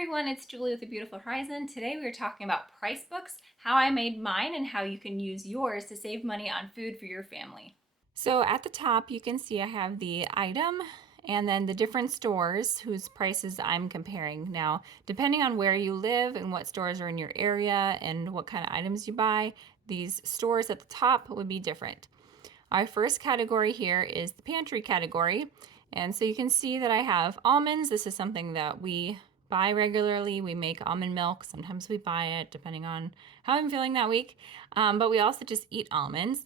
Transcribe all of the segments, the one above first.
everyone, it's Julie with The Beautiful Horizon. Today we are talking about price books, how I made mine, and how you can use yours to save money on food for your family. So at the top you can see I have the item and then the different stores whose prices I'm comparing. Now, depending on where you live and what stores are in your area and what kind of items you buy, these stores at the top would be different. Our first category here is the pantry category. And so you can see that I have almonds. This is something that we buy regularly. We make almond milk. Sometimes we buy it depending on how I'm feeling that week. But we also just eat almonds.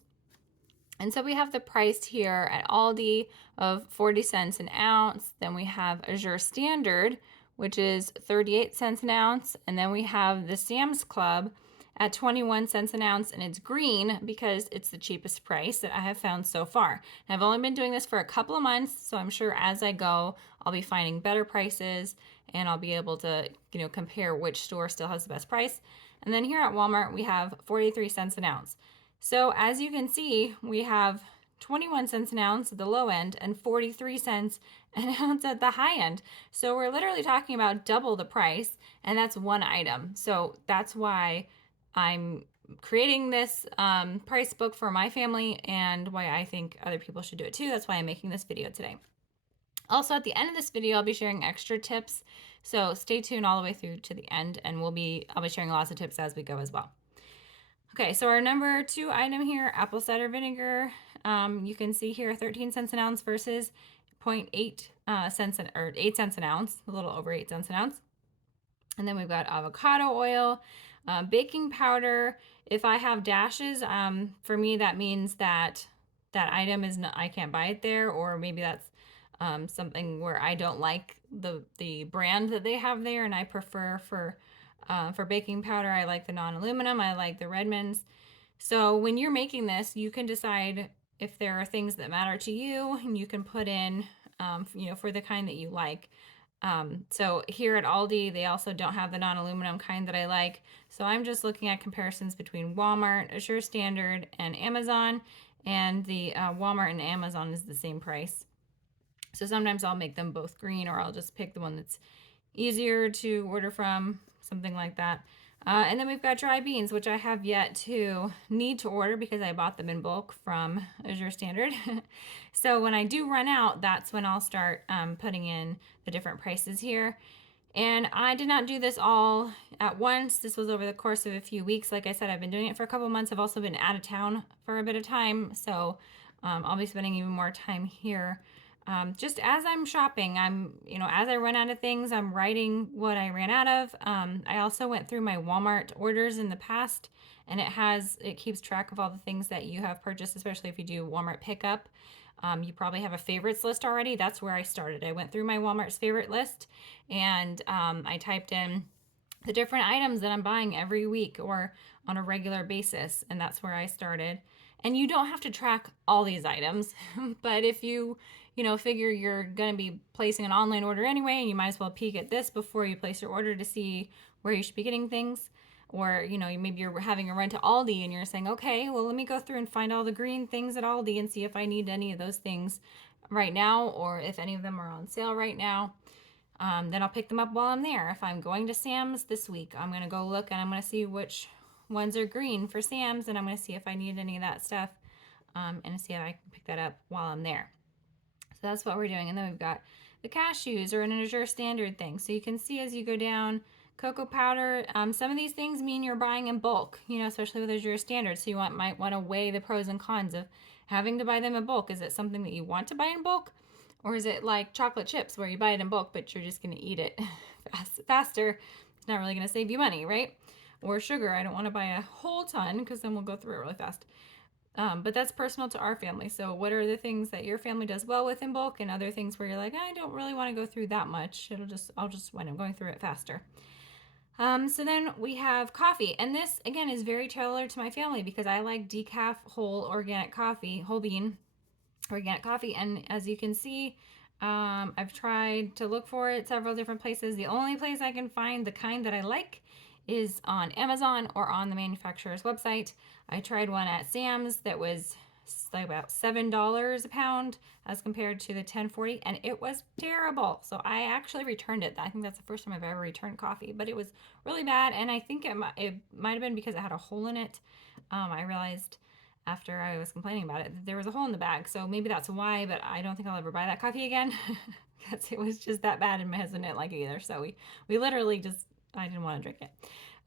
And so we have the price here at Aldi of 40 cents an ounce. Then we have Azure Standard, which is 38 cents an ounce. And then we have the Sam's Club at 21 cents an ounce, and it's green because it's the cheapest price that I have found so far. And I've only been doing this for a couple of months, so I'm sure as I go, I'll be finding better prices and I'll be able to, compare which store still has the best price. And then here at Walmart, we have 43 cents an ounce. So as you can see, we have 21 cents an ounce at the low end and 43 cents an ounce at the high end. So we're literally talking about double the price, and that's one item. So that's why I'm creating this price book for my family and why I think other people should do it too. That's why I'm making this video today. Also, at the end of this video, I'll be sharing extra tips. So stay tuned all the way through to the end, and I'll be sharing lots of tips as we go as well. Okay, so our number 2 item here, apple cider vinegar. You can see here 13 cents an ounce versus 0.8 cents or 8 cents an ounce, a little over 8 cents an ounce. And then we've got avocado oil, baking powder. If I have dashes, for me that means that item is not, I can't buy it there, or maybe that's something where I don't like the brand that they have there, and I prefer for baking powder, I like the non-aluminum, I like the Redmond's. So when you're making this, you can decide if there are things that matter to you, and you can put in, for the kind that you like. So here at Aldi, they also don't have the non-aluminum kind that I like. So I'm just looking at comparisons between Walmart, Azure Standard, and Amazon. And the Walmart and Amazon is the same price. So sometimes I'll make them both green, or I'll just pick the one that's easier to order from, something like that. And then we've got dry beans, which I have yet to need to order because I bought them in bulk from Azure Standard. So when I do run out, that's when I'll start putting in the different prices here. And I did not do this all at once. This was over the course of a few weeks. Like I said, I've been doing it for a couple months. I've also been out of town for a bit of time, so I'll be spending even more time here. Just as I'm shopping, as I run out of things, I'm writing what I ran out of. I also went through my Walmart orders in the past, and it keeps track of all the things that you have purchased, especially if you do Walmart pickup. You probably have a favorites list already. That's where I started. I went through my Walmart's favorite list, and I typed in the different items that I'm buying every week or on a regular basis, and that's where I started. And you don't have to track all these items, but if you figure you're going to be placing an online order anyway, and you might as well peek at this before you place your order to see where you should be getting things. Or, maybe you're having a run to Aldi and you're saying, okay, well, let me go through and find all the green things at Aldi and see if I need any of those things right now, or if any of them are on sale right now. Then I'll pick them up while I'm there. If I'm going to Sam's this week, I'm going to go look and I'm going to see which ones are green for Sam's, and I'm going to see if I need any of that stuff, and see if I can pick that up while I'm there. So that's what we're doing. And then we've got the cashews, or an Azure Standard thing. So you can see as you go down, cocoa powder, some of these things mean you're buying in bulk, especially with Azure Standard. So you might want to weigh the pros and cons of having to buy them in bulk. Is it something that you want to buy in bulk? Or is it like chocolate chips where you buy it in bulk, but you're just going to eat it faster? It's not really going to save you money, right? Or sugar. I don't want to buy a whole ton because then we'll go through it really fast. But that's personal to our family. So what are the things that your family does well with in bulk, and other things where you're like, I don't really want to go through that much. I'll just wind up going through it faster. So then we have coffee, and this again is very tailored to my family because I like decaf whole organic coffee, whole bean organic coffee. And as you can see, I've tried to look for it several different places. The only place I can find the kind that I like is on Amazon or on the manufacturer's website. I tried one at Sam's that was like about $7 a pound as compared to the 10.40, and it was terrible. So I actually returned it. I think that's the first time I've ever returned coffee, but it was really bad, and I think it might have been because it had a hole in it. I realized after I was complaining about it that there was a hole in the bag, so maybe that's why. But I don't think I'll ever buy that coffee again because it was just that bad, and my husband didn't like it either. So we literally just, I didn't want to drink it.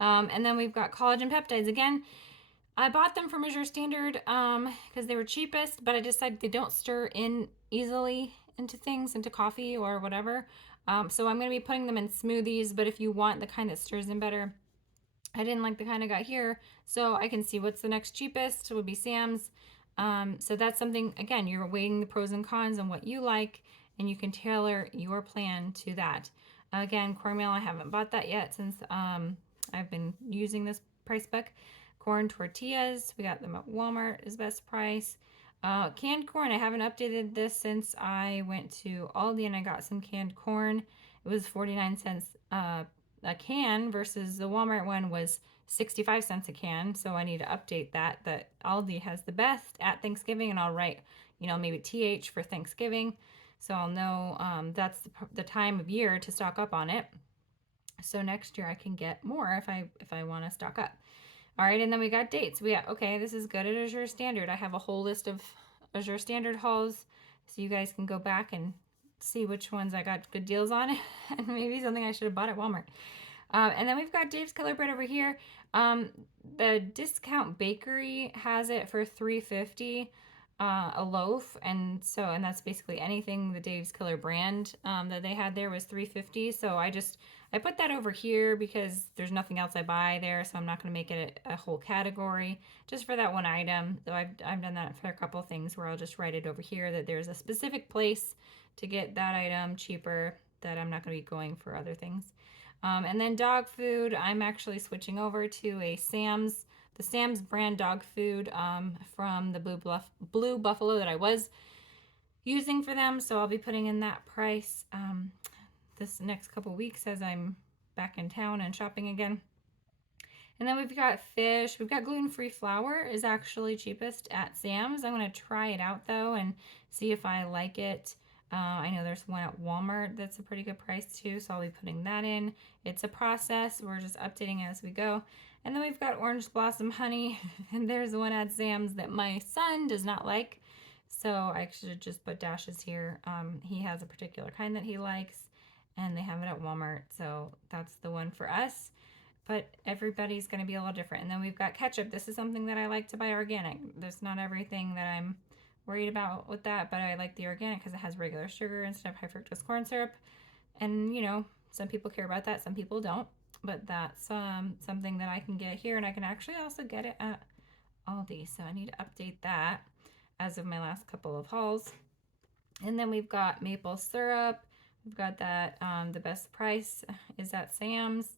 And then we've got collagen peptides again. I bought them from Measure Standard because they were cheapest, but I decided they don't stir in easily into things, into coffee or whatever. So I'm going to be putting them in smoothies, but if you want the kind that stirs in better, I didn't like the kind I got here, so I can see what's the next cheapest. It would be Sam's. So that's something, again, you're weighing the pros and cons on what you like, and you can tailor your plan to that. Again, cornmeal, I haven't bought that yet since I've been using this price book. Corn tortillas, we got them at Walmart is best price. Canned corn, I haven't updated this since I went to Aldi and I got some canned corn. It was 49 cents a can versus the Walmart one was 65 cents a can. So I need to update that Aldi has the best at Thanksgiving, and I'll write, maybe TH for Thanksgiving. So I'll know that's the time of year to stock up on it. So next year I can get more if I want to stock up. All right, and then we got dates. Okay, this is good at Azure Standard. I have a whole list of Azure Standard hauls, so you guys can go back and see which ones I got good deals on, and maybe something I should have bought at Walmart. And then we've got Dave's Killer Bread over here. The discount bakery has it for $3.50 a loaf, and that's basically anything the Dave's Killer brand that they had there was $3.50. So I put that over here because there's nothing else I buy there, so I'm not going to make it a whole category just for that one item. Though I've done that for a couple of things where I'll just write it over here that there's a specific place to get that item cheaper, that I'm not going to be going for other things. And then dog food, I'm actually switching over to the Sam's brand dog food from the Blue Buffalo that I was using for them. So I'll be putting in that price this next couple weeks as I'm back in town and shopping again. And then we've got fish. We've got gluten-free flour is actually cheapest at Sam's. I'm going to try it out though and see if I like it. I know there's one at Walmart that's a pretty good price too, so I'll be putting that in. It's a process. We're just updating as we go. And then we've got orange blossom honey, and there's one at Sam's that my son does not like, so I should just put dashes here. He has a particular kind that he likes, and they have it at Walmart, so that's the one for us. But everybody's going to be a little different. And then we've got ketchup. This is something that I like to buy organic. There's not everything that I'm worried about with that, but I like the organic because it has regular sugar instead of high fructose corn syrup. And some people care about that, some people don't, but that's something that I can get here, and I can actually also get it at Aldi. So I need to update that as of my last couple of hauls. And then we've got maple syrup. We've got that the best price is at Sam's.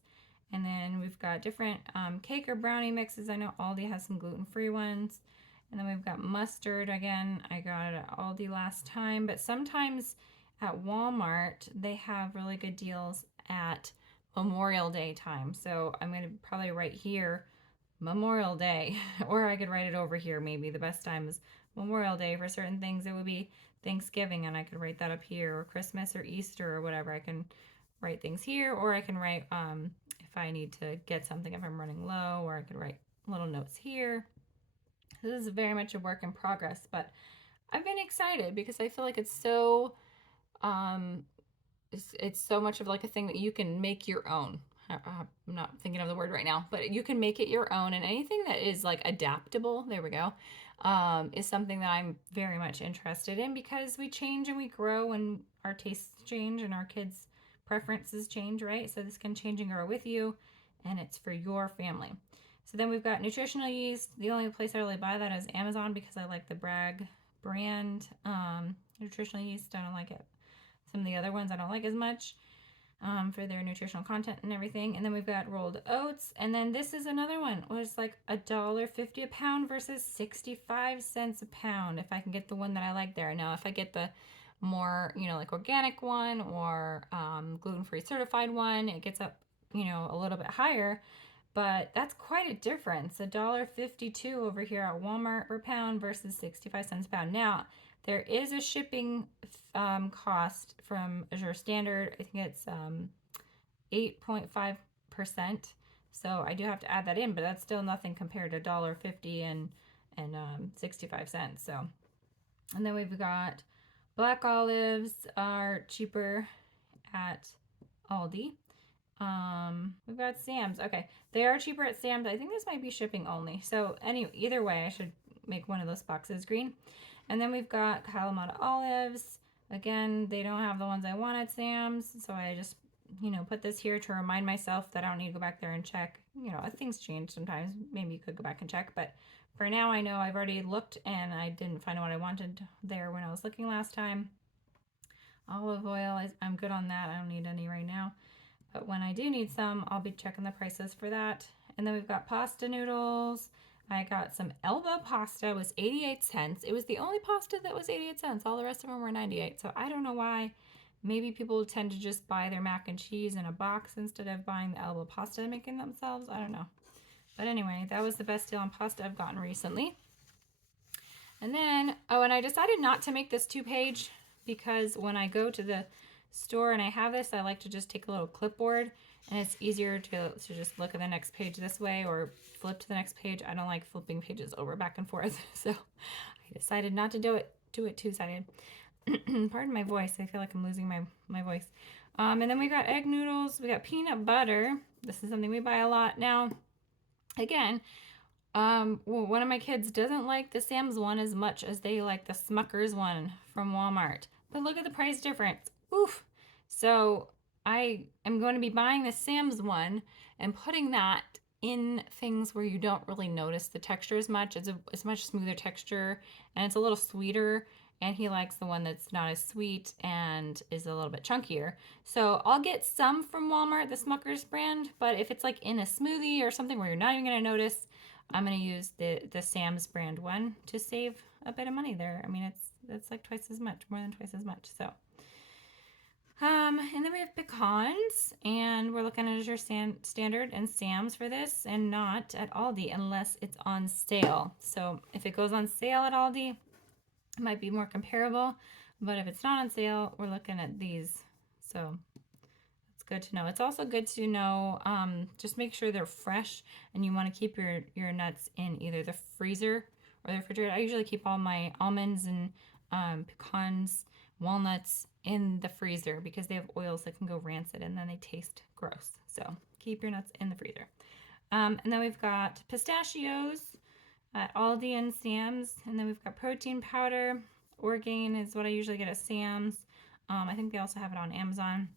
And then we've got different cake or brownie mixes. I know Aldi has some gluten-free ones. And then we've got mustard. Again, I got it at Aldi last time, but sometimes at Walmart they have really good deals at Memorial Day time. So I'm going to probably write here Memorial Day, or I could write it over here. Maybe the best time is Memorial Day. For certain things it would be Thanksgiving, and I could write that up here, or Christmas or Easter or whatever. I can write things here, or I can write if I need to get something, if I'm running low, or I could write little notes here. This is very much a work in progress, but I've been excited because I feel like it's so it's so much of like a thing that you can make your own. I'm not thinking of the word right now, but you can make it your own, and anything that is like adaptable, there we go, is something that I'm very much interested in, because we change and we grow and our tastes change and our kids' preferences change, right? So this can change and grow with you, and it's for your family. So then we've got nutritional yeast. The only place I really buy that is Amazon, because I like the Bragg brand nutritional yeast. I don't like it. Some of the other ones I don't like as much for their nutritional content and everything. And then we've got rolled oats. And then this is another one. It was like $1.50 a pound versus 65 cents a pound if I can get the one that I like there. Now, if I get the more, like organic one or gluten-free certified one, it gets up, a little bit higher. but that's quite a difference. $1.52 over here at Walmart per pound versus 65 cents a pound. Now, there is a shipping cost from Azure Standard. I think it's 8.5%. So I do have to add that in, but that's still nothing compared to $1.50 and 65 cents. So, and then we've got black olives are cheaper at Aldi. We've got Sam's. Okay, they are cheaper at Sam's. I think this might be shipping only. So anyway, either way, I should make one of those boxes green. And then we've got Kalamata olives. Again, they don't have the ones I want at Sam's, so I just, put this here to remind myself that I don't need to go back there and check. Things change sometimes. Maybe you could go back and check, but for now, I know I've already looked and I didn't find what I wanted there when I was looking last time. Olive oil, I'm good on that. I don't need any right now. But when I do need some, I'll be checking the prices for that. And then we've got pasta noodles. I got some Elba pasta. It was 88 cents. It was the only pasta that was 88 cents. All the rest of them were 98. So I don't know why. Maybe people tend to just buy their mac and cheese in a box instead of buying the Elba pasta and making themselves. I don't know. But anyway, that was the best deal on pasta I've gotten recently. And then, and I decided not to make this 2-page because when I go to the store and I have this, I like to just take a little clipboard, and it's easier to just look at the next page this way or flip to the next page. I don't like flipping pages over back and forth, so I decided not to do it two-sided. Pardon my voice. I feel like I'm losing my voice. And then we got egg noodles. We got peanut butter. This is something we buy a lot. Now, again, one of my kids doesn't like the Sam's one as much as they like the Smucker's one from Walmart. But look at the price difference. Oof. So I am going to be buying the Sam's one and putting that in things where you don't really notice the texture as much. It's a much smoother texture and it's a little sweeter. And he likes the one that's not as sweet and is a little bit chunkier. So I'll get some from Walmart, the Smucker's brand, but if it's like in a smoothie or something where you're not even going to notice, I'm going to use the Sam's brand one to save a bit of money there. I mean, it's like twice as much, more than twice as much. So, and then we have pecans, and we're looking at Azure Standard and Sam's for this, and not at Aldi unless it's on sale. So if it goes on sale at Aldi, it might be more comparable, but if it's not on sale, we're looking at these. So it's good to know. It's also good to know, just make sure they're fresh, and you want to keep your nuts in either the freezer or the refrigerator. I usually keep all my almonds and pecans, walnuts in the freezer because they have oils that can go rancid and then they taste gross. So keep your nuts in the freezer. And then we've got pistachios at Aldi and Sam's, and then we've got protein powder. Orgain is what I usually get at Sam's. I think they also have it on Amazon.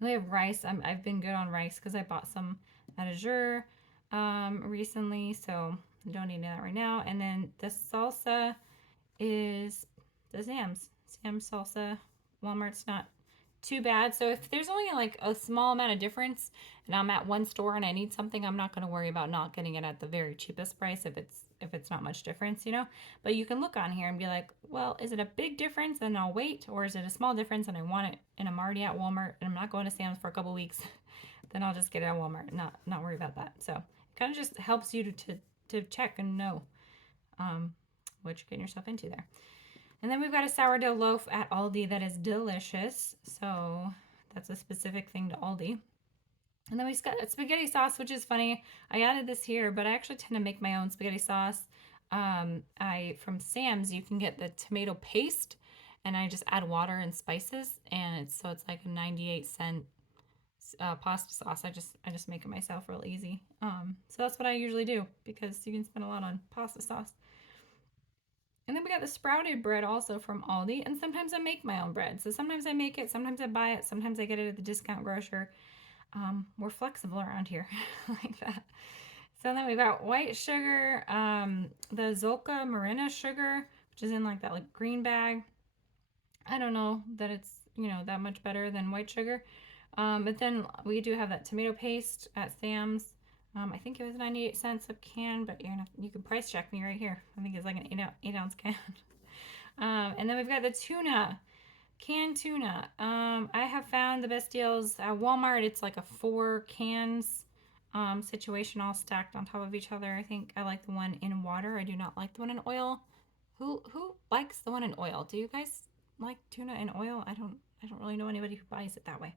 And we have rice. I've been good on rice because I bought some at Azure recently, so I don't need that right now. And then the salsa is the Sam's salsa. Walmart's not too bad. So if there's only like a small amount of difference and I'm at one store and I need something, I'm not going to worry about not getting it at the very cheapest price if it's not much difference, But you can look on here and be like, well, is it a big difference and I'll wait, or is it a small difference and I want it and I'm already at Walmart and I'm not going to Sam's for a couple weeks? Then I'll just get it at Walmart and not worry about that. So it kind of just helps you to check and know what you're getting yourself into there. And then we've got a sourdough loaf at Aldi that is delicious. So that's a specific thing to Aldi. And then we've got spaghetti sauce, which is funny. I added this here, but I actually tend to make my own spaghetti sauce. From Sam's, you can get the tomato paste, and I just add water and spices, and it's like a 98-cent pasta sauce. I just make it myself real easy. So that's what I usually do because you can spend a lot on pasta sauce. And then we got the sprouted bread also from Aldi, and sometimes I make my own bread. So sometimes I make it, sometimes I buy it, sometimes I get it at the discount grocer. We're flexible around here like that. So then we've got white sugar, the Zolka Marina sugar, which is in like that like green bag. I don't know that it's, that much better than white sugar. But then we do have that tomato paste at Sam's. I think it was 98 cents a can, but you can price check me right here. I think it's like an 8-ounce can. And then we've got the tuna, canned tuna. I have found the best deals at Walmart. It's like a 4 cans situation all stacked on top of each other. I think I like the one in water. I do not like the one in oil. Who likes the one in oil? Do you guys like tuna in oil? I don't really know anybody who buys it that way.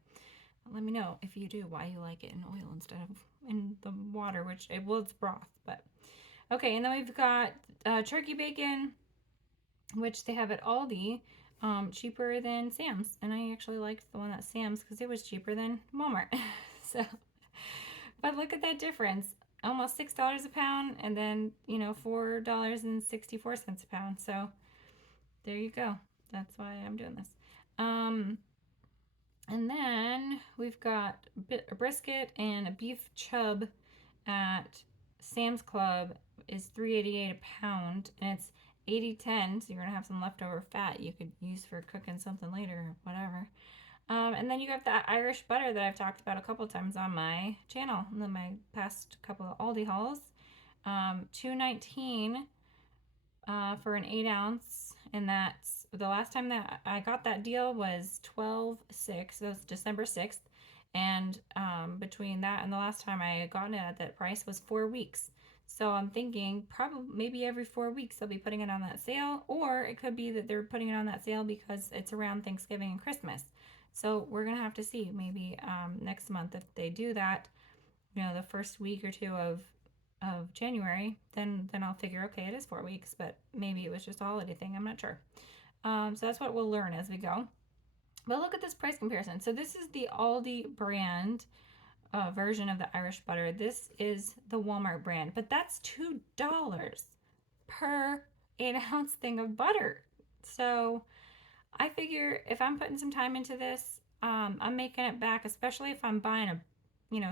Let me know if you do why you like it in oil instead of in the water, which it's broth, but okay. And then we've got turkey bacon, which they have at Aldi, cheaper than Sam's, and I actually liked the one at Sam's because it was cheaper than Walmart. So, but look at that difference. Almost $6 a pound, and then $4.64 a pound. So there you go. That's why I'm doing this. And then we've got a brisket and a beef chub at Sam's Club is $3.88 a pound, and it's 80/10, so you're gonna have some leftover fat you could use for cooking something later, or whatever. And then you have that Irish butter that I've talked about a couple times on my channel in my past couple of Aldi hauls. $2.19 for an 8 ounce, and that's the last time that I got that deal was 12/6. So it's December 6th, and between that and the last time I had gotten it at that price was 4 weeks. So I'm thinking probably maybe every 4 weeks they'll be putting it on that sale, or it could be that they're putting it on that sale because it's around Thanksgiving and Christmas. So we're gonna have to see maybe next month if they do that. The first week or two of January, then I'll figure, okay, it is 4 weeks, but maybe it was just a holiday thing. I'm not sure. So that's what we'll learn as we go. But look at this price comparison. So this is the Aldi brand version of the Irish butter. This is the Walmart brand, but that's $2 per 8 ounce thing of butter. So I figure if I'm putting some time into this, I'm making it back, especially if I'm buying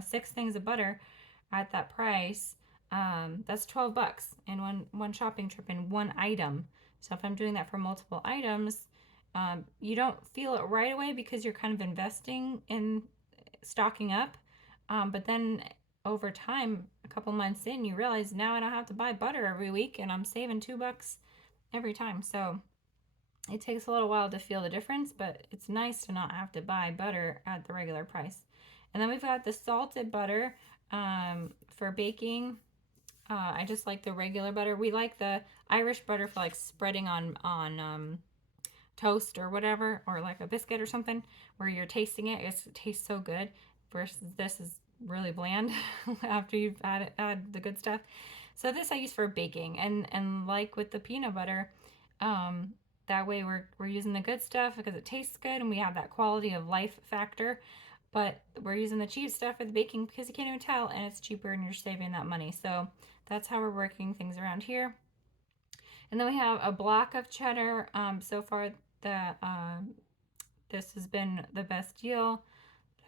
6 things of butter at that price. That's $12 in one shopping trip in one item. So if I'm doing that for multiple items, you don't feel it right away because you're kind of investing in stocking up. But then over time, a couple months in, you realize now I don't have to buy butter every week, and I'm saving $2 every time. So it takes a little while to feel the difference, but it's nice to not have to buy butter at the regular price. And then we've got the salted butter for baking. I just like the regular butter. We like the Irish butter for like spreading on toast or whatever, or like a biscuit or something, where you're tasting it. It tastes so good. Versus this is really bland after you've add the good stuff. So this I use for baking, and like with the peanut butter, that way we're using the good stuff because it tastes good and we have that quality of life factor. But we're using the cheap stuff for the baking because you can't even tell, and it's cheaper and you're saving that money. So that's how we're working things around here. And then we have a block of cheddar. So far, this has been the best deal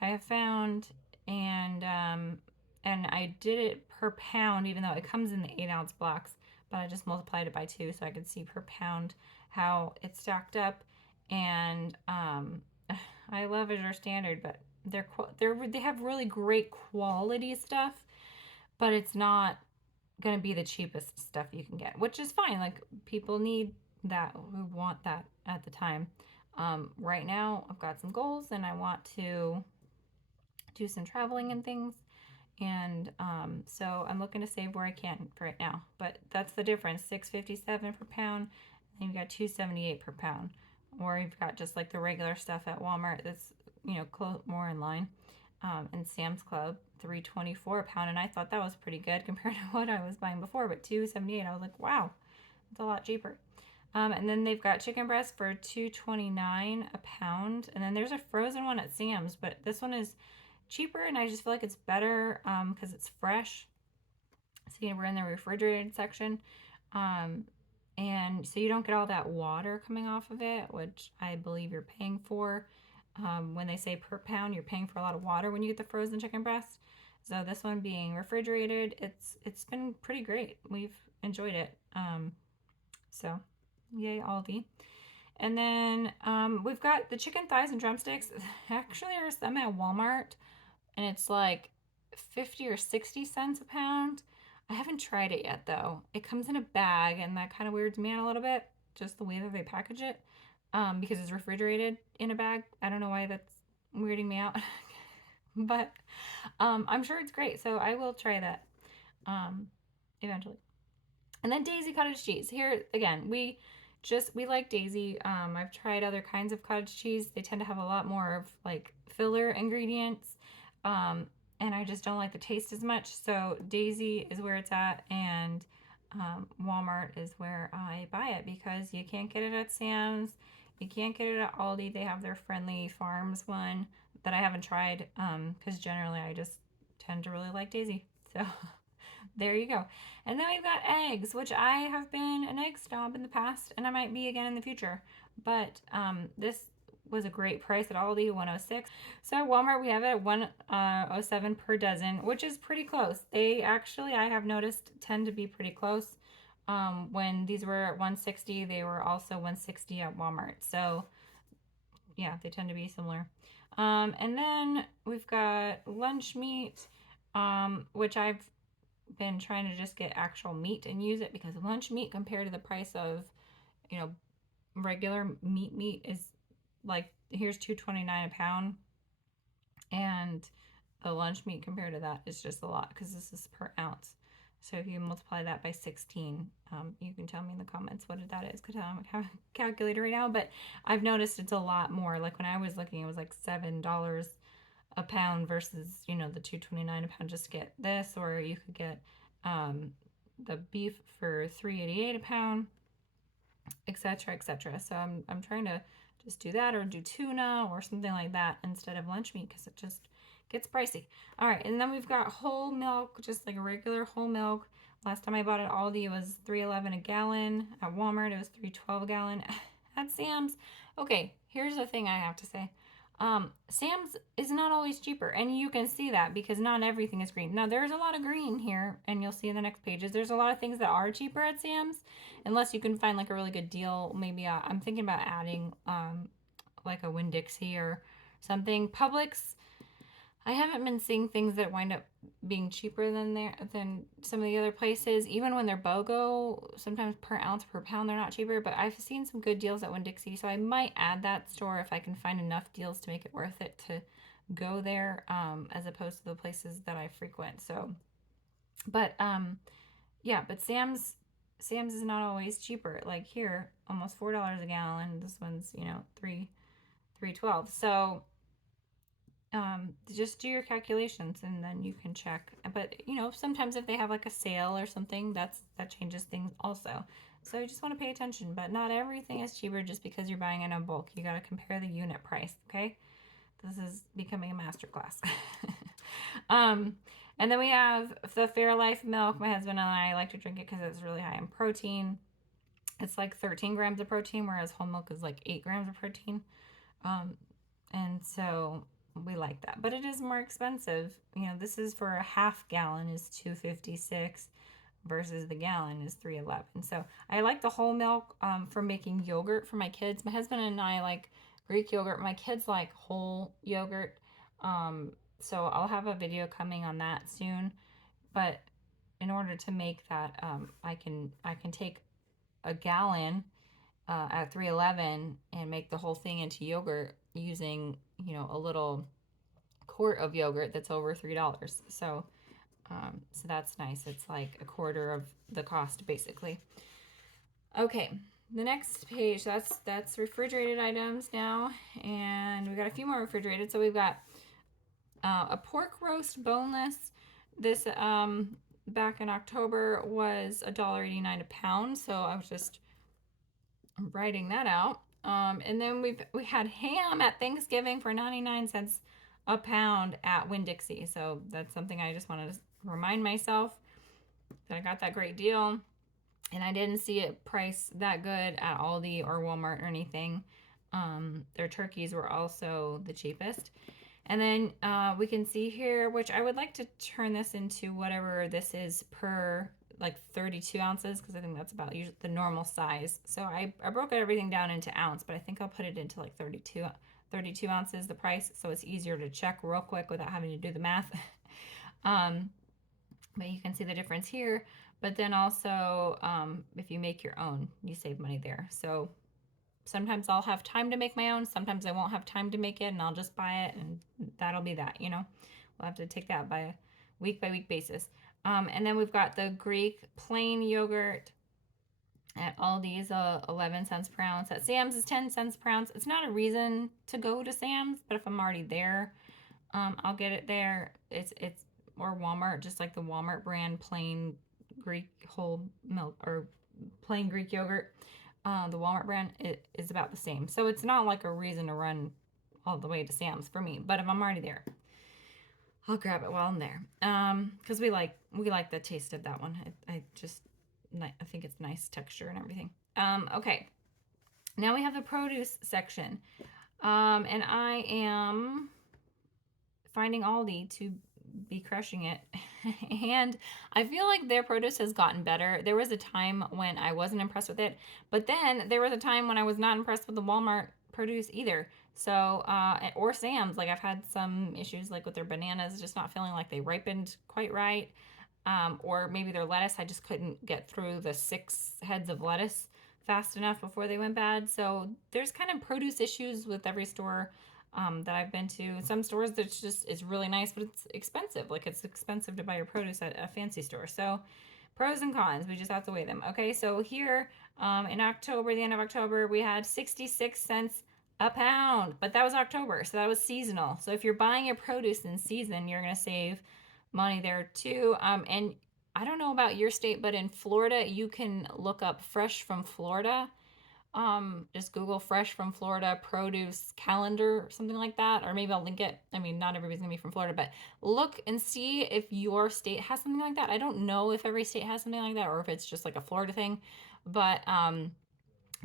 I have found, and I did it per pound, even though it comes in the 8 ounce blocks. But I just multiplied it by 2 so I could see per pound how it stacked up. And I love Azure Standard, but they have really great quality stuff, but it's not going to be the cheapest stuff you can get, which is fine. Like, people need that who want that at the time. Right now, I've got some goals and I want to do some traveling and things. And so I'm looking to save where I can for right now. But that's the difference, $6.57 per pound, and you've got $2.78 per pound. Or you've got just like the regular stuff at Walmart that's, more in line. And Sam's Club, $3.24 a pound, and I thought that was pretty good compared to what I was buying before. But $2.78, I was like, wow, it's a lot cheaper. And then they've got chicken breast for $2.29 a pound, and then there's a frozen one at Sam's, but this one is cheaper, and I just feel like it's better because it's fresh. See, we're in the refrigerated section, and so you don't get all that water coming off of it, which I believe you're paying for. When they say per pound, you're paying for a lot of water when you get the frozen chicken breast. So this one being refrigerated, it's been pretty great. We've enjoyed it. So yay, Aldi. And then we've got the chicken thighs and drumsticks. Actually, there's some at Walmart, and it's like 50 or 60 cents a pound. I haven't tried it yet, though. It comes in a bag, and that kind of weirds me out a little bit, just the way that they package it, because it's refrigerated in a bag. I don't know why that's weirding me out. but I'm sure it's great. So I will try that um, eventually. And then Daisy cottage cheese. Here again, we like Daisy. I've tried other kinds of cottage cheese. They tend to have a lot more of like filler ingredients. Um, and I just don't like the taste as much. So Daisy is where it's at, and Walmart is where I buy it because you can't get it at Sam's. You can't get it at Aldi. They have their Friendly Farms one that I haven't tried because generally I just tend to really like Daisy. So there you go. And then we've got eggs, which I have been an egg snob in the past, and I might be again in the future. But this was a great price at Aldi, 106. So at Walmart, we have it at 107 per dozen, which is pretty close. They actually, I have noticed, tend to be pretty close. When these were at 160, they were also 160 at Walmart. So yeah, they tend to be similar. And then we've got lunch meat, which I've been trying to just get actual meat and use it because lunch meat compared to the price of, you know, regular meat is like here's $2.29 a pound, and the lunch meat compared to that is just a lot because this is per ounce. So if you multiply that by 16, you can tell me in the comments what that is because I don't have a calculator right now, but I've noticed it's a lot more. Like when I was looking, it was like $7 a pound versus, you know, the $2.29 a pound just to get this, or you could get um, the beef for $3.88 a pound, etc., etc. So I'm trying to just do that or do tuna or something like that instead of lunch meat because it just gets pricey. All right, and then we've got whole milk, just like a regular whole milk. Last time I bought it at Aldi, it was $3.11 a gallon. At Walmart, it was $3.12 a gallon. At Sam's, okay, here's the thing I have to say. Sam's is not always cheaper, and you can see that because not everything is green. Now, there's a lot of green here, and you'll see in the next pages. There's a lot of things that are cheaper at Sam's, unless you can find like a really good deal. Maybe I'm thinking about adding like a Winn-Dixie or something. Publix, I haven't been seeing things that wind up being cheaper than some of the other places. Even when they're BOGO, sometimes per ounce per pound they're not cheaper. But I've seen some good deals at Winn-Dixie, so I might add that store if I can find enough deals to make it worth it to go there, as opposed to the places that I frequent. So, but yeah, but Sam's is not always cheaper. Like here, almost $4 a gallon. This one's, you know, $3.12. So just do your calculations and then you can check. But you know, sometimes if they have like a sale or something, that changes things also. So you just want to pay attention. But not everything is cheaper just because you're buying in a bulk. You got to compare the unit price. Okay, this is becoming a master class. um, and then we have the Fairlife milk. My husband and I like to drink it because it's really high in protein. It's like 13 grams of protein, whereas whole milk is like 8 grams of protein. Um, and so we like that, but it is more expensive. You know, this is for a half gallon is $2.56 versus the gallon is $3.11. So I like the whole milk for making yogurt for my kids. My husband and I like Greek yogurt. My kids like whole yogurt. So I'll have a video coming on that soon. But in order to make that, I can take a gallon at 311 and make the whole thing into yogurt using, you know, a little quart of yogurt that's over $3. So that's nice. It's like a quarter of the cost basically. Okay, the next page, that's refrigerated items now, and we got a few more refrigerated. So we've got a pork roast boneless. This back in October was $1.89 a pound. So I was just writing that out. And then we had ham at Thanksgiving for 99 cents a pound at Winn-Dixie. So that's something I just wanted to remind myself that I got that great deal. And I didn't see it priced that good at Aldi or Walmart or anything. Their turkeys were also the cheapest. And then we can see here, which I would like to turn this into whatever this is per like 32 ounces because I think that's about usually the normal size. So I broke everything down into ounce, but I think I'll put it into like 32 ounces, the price, so it's easier to check real quick without having to do the math. But you can see the difference here. But then also, if you make your own, you save money there. So Sometimes I'll have time to make my own. Sometimes I won't have time to make it, and I'll just buy it, and that'll be that. We'll have to take that by week basis. And then we've got the Greek plain yogurt at Aldi's, 11 cents per ounce. At Sam's is 10 cents per ounce. It's not a reason to go to Sam's, but if I'm already there, I'll get it there. It's or Walmart, just like the Walmart brand plain Greek whole milk or plain Greek yogurt. The Walmart brand, it is about the same. So it's not like a reason to run all the way to Sam's for me. But if I'm already there, I'll grab it while I'm there. Because we like the taste of that one. I think it's nice texture and everything. Okay. Now we have the produce section. And I am finding Aldi to be crushing it. And I feel like their produce has gotten better. There was a time when I wasn't impressed with it, but then there was a time when I was not impressed with the Walmart produce either. So, or Sam's, like I've had some issues like with their bananas, just not feeling like they ripened quite right. Or maybe their lettuce, I just couldn't get through the 6 heads of lettuce fast enough before they went bad. So there's kind of produce issues with every store that I've been to. Some stores that's just, it's really nice, but it's expensive. Like it's expensive to buy your produce at a fancy store. So pros and cons, we just have to weigh them. Okay, so here in October, the end of October, we had 66 cents a pound, but that was October, so that was seasonal. So if you're buying your produce in season, you're going to save money there too. And I don't know about your state, but in Florida, you can look up Fresh from Florida. Just Google Fresh from Florida produce calendar or something like that, or maybe I'll link it. I mean, not everybody's gonna be from Florida, but look and see if your state has something like that. I don't know if every state has something like that or if it's just like a Florida thing, but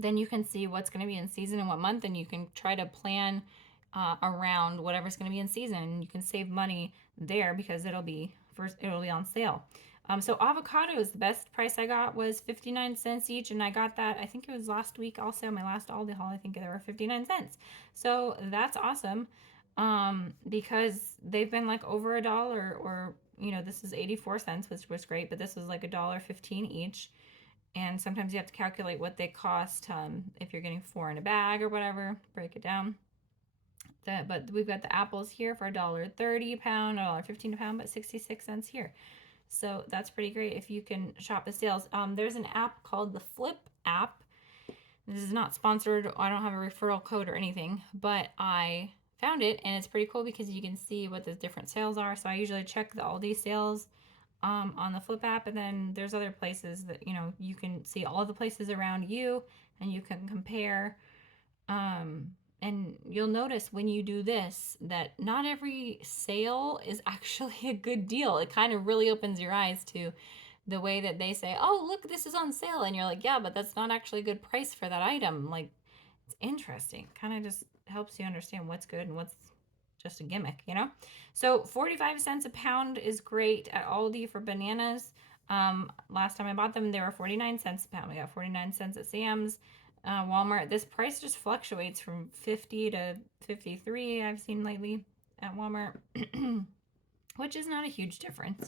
then you can see what's going to be in season and what month, and you can try to plan around whatever's going to be in season, and you can save money there because it'll be on sale. So avocados, the best price I got was 59 cents each, and I got that, I think it was last week also, my last Aldi haul, I think they were 59 cents. So that's awesome because they've been like over a dollar, or this is 84 cents, which was great, but this was like $1.15 each. And sometimes you have to calculate what they cost if you're getting 4 in a bag or whatever, break it down. But we've got the apples here for $1.30 a pound, $1.15 a pound, but 66 cents here. So that's pretty great if you can shop the sales. There's an app called the Flip app. This is not sponsored. I don't have a referral code or anything, but I found it, and it's pretty cool because you can see what the different sales are. So I usually check the Aldi sales on the Flip app, and then there's other places that you can see all the places around you, and you can compare. And you'll notice when you do this that not every sale is actually a good deal. It kind of really opens your eyes to the way that they say, oh, look, this is on sale. And you're like, yeah, but that's not actually a good price for that item. Like, it's interesting. Kind of just helps you understand what's good and what's just a gimmick, So 45 cents a pound is great at Aldi for bananas. Last time I bought them, they were 49 cents a pound. We got 49 cents at Sam's. Walmart, this price just fluctuates from 50 to 53 I've seen lately at Walmart, which is not a huge difference.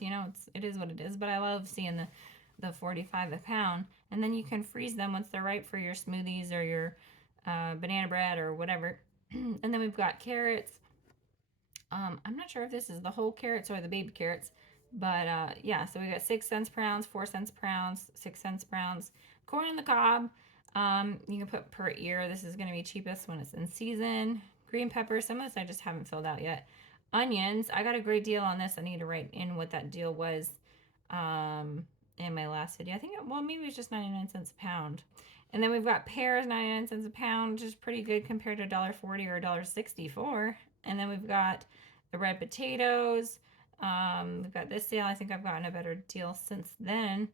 It is what it is, but I love seeing the 45 a pound, and then you can freeze them once they're ripe for your smoothies or your banana bread or whatever. And then we've got carrots. I'm not sure if this is the whole carrots or the baby carrots, but yeah, so we got 6 cents per ounce, 4 cents per ounce, 6 cents per ounce. Corn on the cob, you can put per ear. This is going to be cheapest when it's in season. Green peppers, some of this I just haven't filled out yet. Onions, I got a great deal on this. I need to write in what that deal was in my last video. I think, maybe it's just 99 cents a pound. And then we've got pears, 99 cents a pound, which is pretty good compared to $1.40 or $1.64. And then we've got the red potatoes. We've got this sale. I think I've gotten a better deal since then.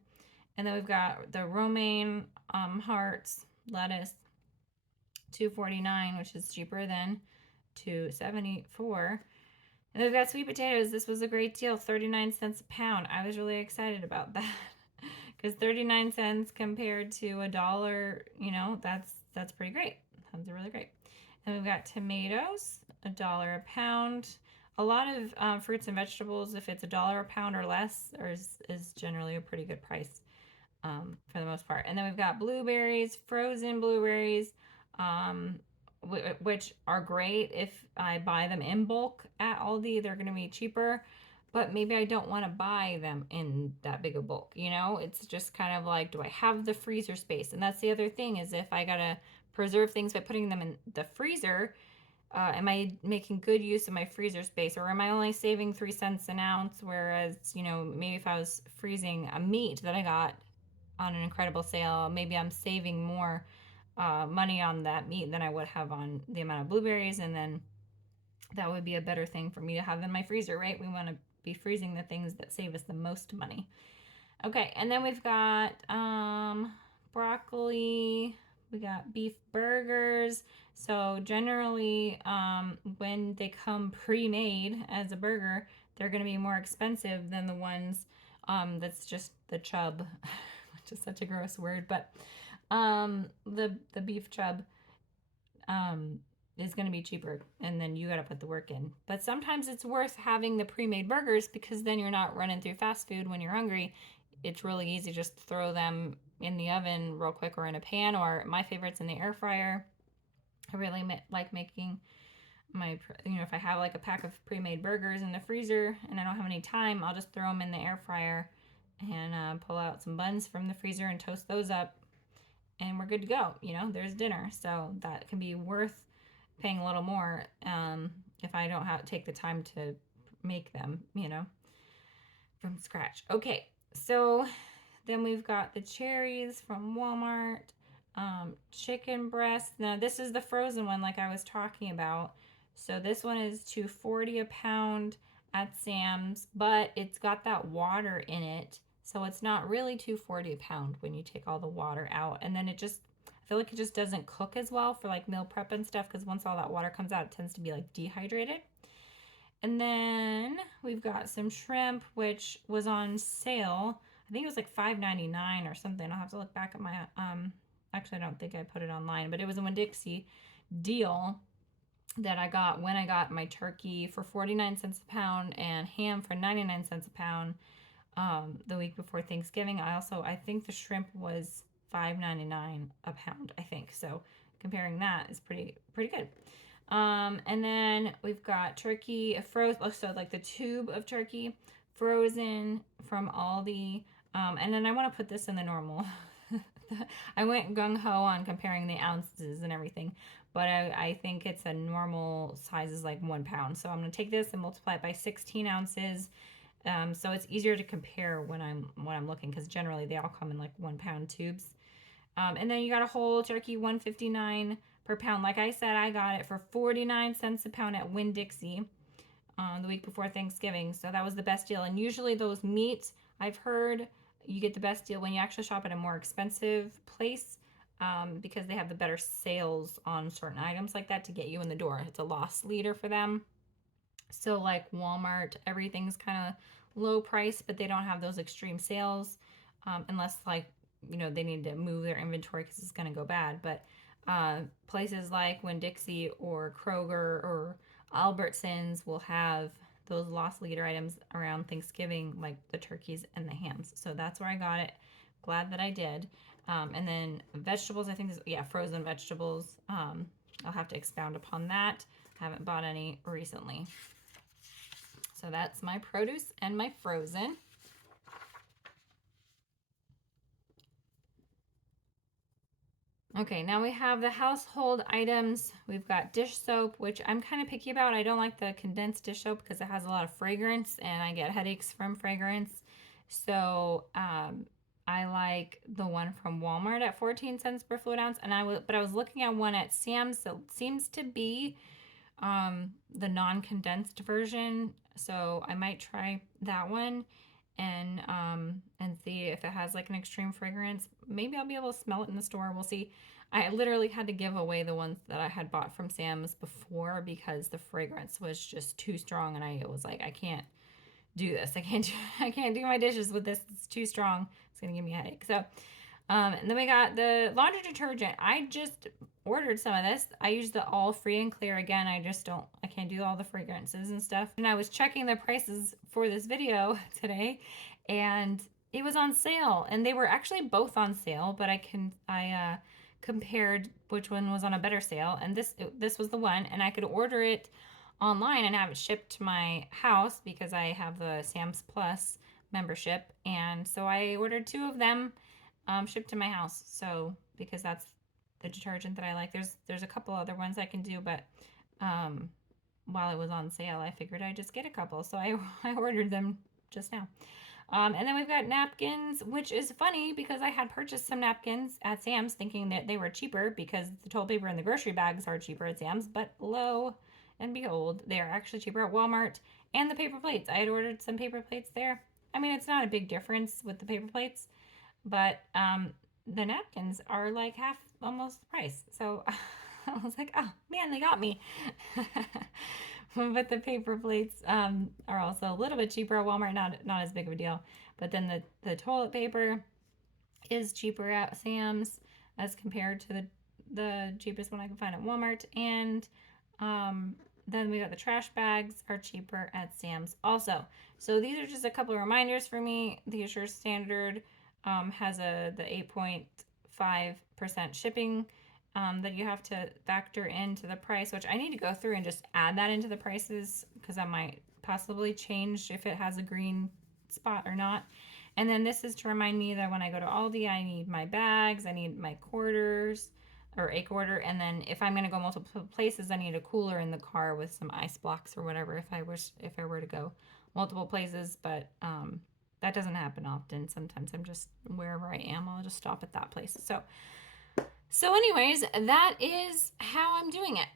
And then we've got the romaine hearts, lettuce, $2.49, which is cheaper than $2.74. And we've got sweet potatoes. This was a great deal, 39 cents a pound. I was really excited about that because 39 cents compared to a dollar, that's pretty great. That's really great. And we've got tomatoes, $1 a pound. A lot of fruits and vegetables, if it's $1 a pound or less, is generally a pretty good price for the most part. And then we've got blueberries, frozen blueberries, which are great if I buy them in bulk at Aldi. They're going to be cheaper, but maybe I don't want to buy them in that big a bulk. It's just kind of like, do I have the freezer space? And that's the other thing, is if I got to preserve things by putting them in the freezer, am I making good use of my freezer space, or am I only saving 3 cents an ounce? Whereas, maybe if I was freezing a meat that I got on an incredible sale, maybe I'm saving more money on that meat than I would have on the amount of blueberries, and then that would be a better thing for me to have in my freezer, right? We want to be freezing the things that save us the most money. Okay, and then we've got broccoli. We got beef burgers. So generally, when they come pre-made as a burger, they're going to be more expensive than the ones that's just the chub, which is such a gross word, but the beef chub is going to be cheaper, and then you got to put the work in. But sometimes it's worth having the pre-made burgers, because then you're not running through fast food when you're hungry. It's really easy just to throw them in the oven real quick, or in a pan, or my favorite's in the air fryer. I really like making my, if I have like a pack of pre-made burgers in the freezer and I don't have any time, I'll just throw them in the air fryer and pull out some buns from the freezer and toast those up, and we're good to go. There's dinner. So that can be worth paying a little more if I don't take the time to make them, from scratch. Okay, so then we've got the cherries from Walmart, chicken breast. Now this is the frozen one, like I was talking about. So this one is $2.40 a pound at Sam's, but it's got that water in it, so it's not really $2.40 a pound when you take all the water out. And then I feel like it just doesn't cook as well for like meal prep and stuff, because once all that water comes out, it tends to be like dehydrated. And then we've got some shrimp, which was on sale. I think it was like $5.99 or something. I'll have to look back at my, actually I don't think I put it online, but it was a Winn-Dixie deal that I got when I got my turkey for 49 cents a pound and ham for 99 cents a pound the week before Thanksgiving. I think the shrimp was $5.99 a pound, I think. So comparing that is pretty good. And then we've got turkey frozen, so like the tube of turkey frozen from Aldi. And then I want to put this in the normal. I went gung-ho on comparing the ounces and everything, but I think it's a normal size is like 1 pound. So I'm going to take this and multiply it by 16 ounces. So it's easier to compare when I'm looking, because generally they all come in like 1 pound tubes. And then you got a whole turkey, $1.59 per pound. Like I said, I got it for 49 cents a pound at Winn-Dixie the week before Thanksgiving. So that was the best deal. And usually those meats, I've heard, you get the best deal when you actually shop at a more expensive place, because they have the better sales on certain items like that to get you in the door. It's a loss leader for them. So like Walmart, everything's kind of low price, but they don't have those extreme sales unless like, they need to move their inventory because it's going to go bad. But places like Winn-Dixie or Kroger or Albertsons will have those loss leader items around Thanksgiving, like the turkeys and the hams. So that's where I got it. Glad that I did. And then vegetables, I think, frozen vegetables. I'll have to expound upon that. I haven't bought any recently. So that's my produce and my frozen. Okay, now we have the household items. We've got dish soap, which I'm kind of picky about. I don't like the condensed dish soap because it has a lot of fragrance and I get headaches from fragrance. So I like the one from Walmart at 14 cents per fluid ounce. But I was looking at one at Sam's, so it seems to be the non-condensed version. So I might try that one and see if it has like an extreme fragrance. Maybe I'll be able to smell it in the store. We'll see. I literally had to give away the ones that I had bought from Sam's before because the fragrance was just too strong, and I was like, I can't do this. I can't do my dishes with this. It's too strong. It's gonna give me a headache. So and then we got the laundry detergent. I just ordered some of this. I use the all free and clear. Again, I can't do all the fragrances and stuff. And I was checking the prices for this video today, and it was on sale. And they were actually both on sale, but I compared which one was on a better sale, and this was the one, and I could order it online and have it shipped to my house because I have the Sam's Plus membership, and so I ordered two of them shipped to my house. So because that's the detergent that I like. There's a couple other ones I can do, but um, while it was on sale, I figured I'd just get a couple, so I ordered them just now. And then we've got napkins, which is funny because I had purchased some napkins at Sam's thinking that they were cheaper because the toilet paper and the grocery bags are cheaper at Sam's, but lo and behold, they are actually cheaper at Walmart. And the paper plates. I had ordered some paper plates there. I mean, it's not a big difference with the paper plates, but the napkins are like half almost the price. So I was like, oh man, they got me. But the paper plates are also a little bit cheaper at Walmart, not as big of a deal. But then the toilet paper is cheaper at Sam's as compared to the cheapest one I can find at Walmart. And then we got the trash bags are cheaper at Sam's also. So these are just a couple of reminders for me. The Assure Standard has the 8.5% shipping that you have to factor into the price, which I need to go through and just add that into the prices because I might possibly change if it has a green spot or not. And then this is to remind me that when I go to Aldi, I need my bags, I need my quarters or a quarter, and then if I'm going to go multiple places, I need a cooler in the car with some ice blocks or whatever if I were to go multiple places. But that doesn't happen often. Sometimes I'm just wherever I am, I'll just stop at that place. So anyways, that is how I'm doing it.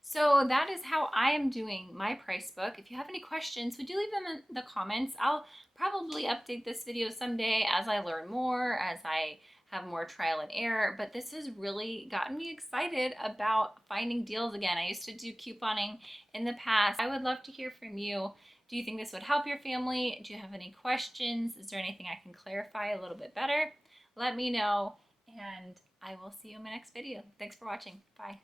So that is how I am doing my price book. If you have any questions, would you leave them in the comments? I'll probably update this video someday as I learn more, as I have more trial and error, but this has really gotten me excited about finding deals again. I used to do couponing in the past. I would love to hear from you. Do you think this would help your family? Do you have any questions? Is there anything I can clarify a little bit better? Let me know, and I will see you in my next video. Thanks for watching. Bye.